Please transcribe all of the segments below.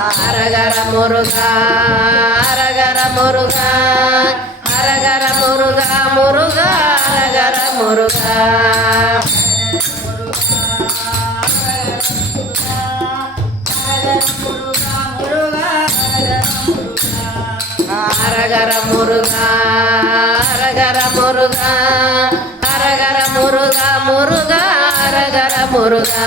அரகர முருகா அரகர முருகா அரகர முருகா முருகா அரகர முருகா அரகர முருகா அரகர முருகா அரகர முருகா முருகா அரகர முருகா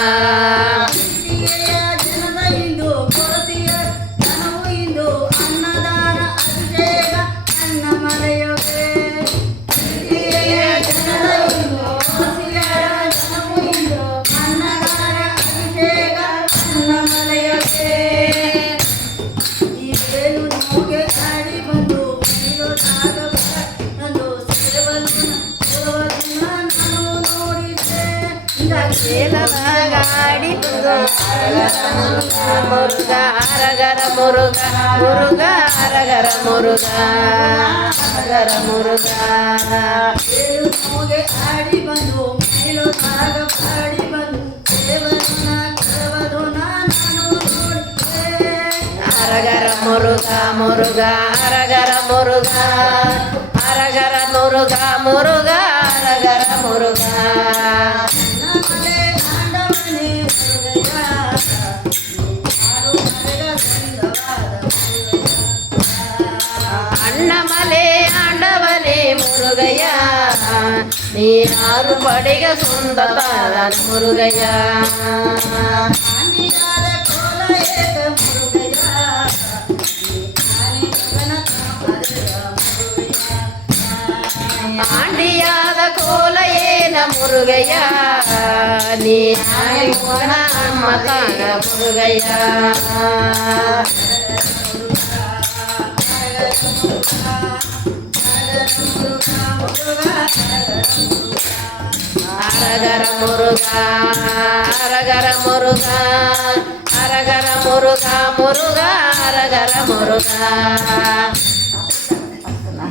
ಗಾಡಿ ಮುರುಗ ಅರಗರ ಮುರುಗ ಮುರುಗ ಅರಗರ ಮುರುಗ ಅರಗರ ಮುರುಗ ಆಡಿ ಬಂದು ಮೇಲೋದಾಗ ಪಾಡಿ ಬಂದು ಅರಗರ ಮುರುಗ ಮುರುಗ ಅರಗರ ಮುರುಗ ಅರಗರ ಮುರುಗ ಮುರುಗ ಅರಗರ ಮುರುಗ அண்ணமலே ஆண்டவனே முருகையா நீ ஆறு படிக சொந்தத்தான் முருகையா ஆண்டியாத கோலையேன முருகையா நீ அம்மதான முருகையா அரகர முருகா அரகர முருகா அரகர முருகா முருகா அரகர முருகா